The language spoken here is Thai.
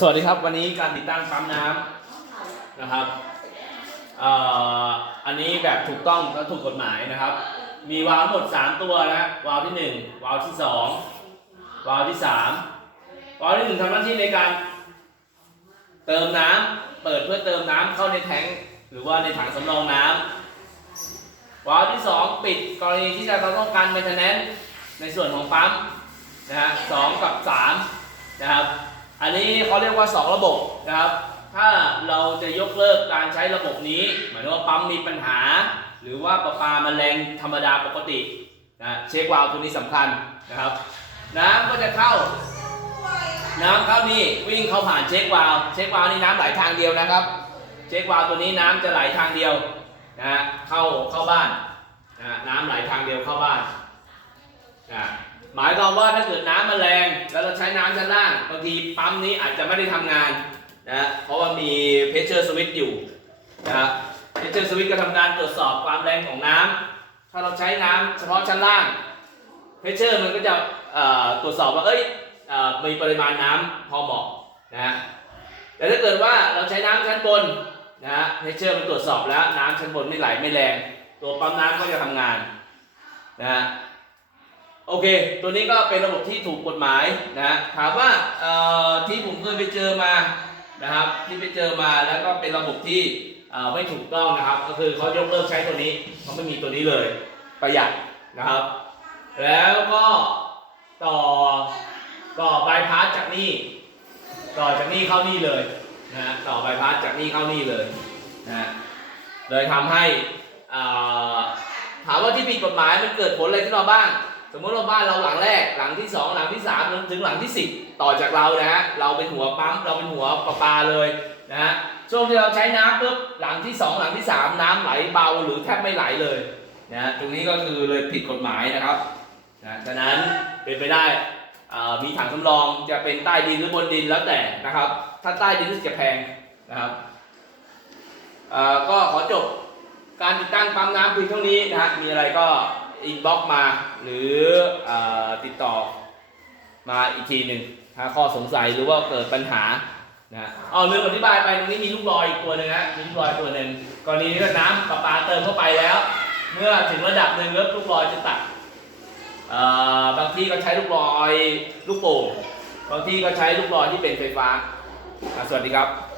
สวัสดีครับ วันนี้การติดตั้งปั๊มน้ำนะครับอันนี้แบบถูกต้องและถูกกฎหมายนะครับ มีวาล์วหมด 3 ตัวนะวาล์วที่ 1 วาล์วที่ 2 วาล์วที่ 3 วาล์วที่ 1ทำหน้าที่ในการเติมน้ำเปิดเพื่อเติมน้ำเข้าในแทงหรือว่าในถังสำรองน้ำวาล์วที่ 2 ปิดกรณีที่เราต้องการ maintenance ในส่วนของปั๊มนะฮะสองกับ 3 นะครับ อันนี้เขาเรียกว่า 2 ระบบนะครับ ถ้าเราจะยกเลิกการใช้ระบบนี้ หมายถึงว่าปั๊มมีปัญหา หรือว่าประปามันแรงธรรมดาปกตินะเช็ควาล์วตัวนี้สำคัญนะครับ น้ำก็จะเข้า น้ำเข้านี่วิ่งเข้าผ่านเช็ควาล์วเช็ควาล์วนี่น้ำไหลทางเดียวนะครับ เช็ควาล์วตัวนี้น้ำจะไหลทางเดียวนะเข้าเข้าบ้านนะน้ำไหลทางเดียวเข้าบ้านนะ หมายความว่าถ้าเกิดน้ำมันแรงแล้วเราใช้น้ำชั้นล่างบางทีปั๊มนี้อาจจะไม่ได้ทำงานนะเพราะว่ามีเพชเชอร์สวิตช์อยู่นะเพชเชอร์สวิตช์ก็ทำการตรวจสอบความแรงของน้ำถ้าเราใช้น้ำเฉพาะชั้นล่างเพชเชอร์มันก็จะตรวจสอบว่าเอ้ยอมีปริมาณน้ำพอเหมาะนะแต่ถ้าเกิดว่าเราใช้น้ำชั้นบนนะฮะเฮเชอร์มันตรวจสอบแล้วน้ำชั้นบนไม่ไหลไม่แรง ตัวปั๊มน้ำก็จะทำงานนะ โอเค ตัวนี้ก็เป็นระบบที่ถูกกฎหมายนะฮะถามว่าที่ผมเคยไปเจอมานะครับ ที่ไปเจอมาแล้วก็เป็นระบบที่ไม่ถูกต้องนะครับ ก็คือเขายกเลิกใช้ตัวนี้เขาไม่มีตัวนี้เลยประหยัดนะครับ แล้วก็ต่อต่อบายพาสจากนี่ต่อจากนี่เข้านี่เลยนะฮะต่อบายพาสจากนี่เข้านี่เลยนะฮะเลยทำให้ถามว่าที่ผิดกฎหมายมันเกิดผลอะไรขึ้นมาบ้าง สมมติว่าบ้านเราหลังแรก หลังที่สองหลังที่สามจนถึงหลังที่สิบต่อจากเรานะฮะเราเป็นหัวปั๊มเราเป็นหัวประปาเลยนะฮะช่วงที่เราใช้น้ำปุ๊บหลังที่สองหลังที่สามน้ำไหลเบาหรือแทบไม่ไหลเลยนะฮะตรงนี้ก็คือเลยผิดกฎหมายนะครับนะฉะนั้นเป็นไปได้อ่ามีถังสำรองจะเป็นใต้ดินหรือบนดินแล้วแต่นะครับ ถ้าใต้ดินรู้สึกจะแพงนะครับอ่าก็ขอจบการติดตั้งปั๊มน้ำเพียงเท่านี้นะฮะมีอะไรก็ อินบ็อกมา หรืออติดต่อมาอีกทีหนึ่งถ้าข้อสงสัยหรือว่าเกิดปัญหานะฮะอ๋อลืมองอธิบายไปตรงนี้มีลูกลอยอีกตัวหนึ่งนะมีลูกลอยตัวหนึ่งกรณีที่น้ำประปาเติมเข้าไปแล้ว เมื่อถึงระดับหนึ่งแล้วลูกลอยจะตัดบางที่ก็ใช้ลูกลอยลูกโป่งบางที่ก็ใช้ลูกลอยที่เป็นไฟฟ้าสวัสดีครับ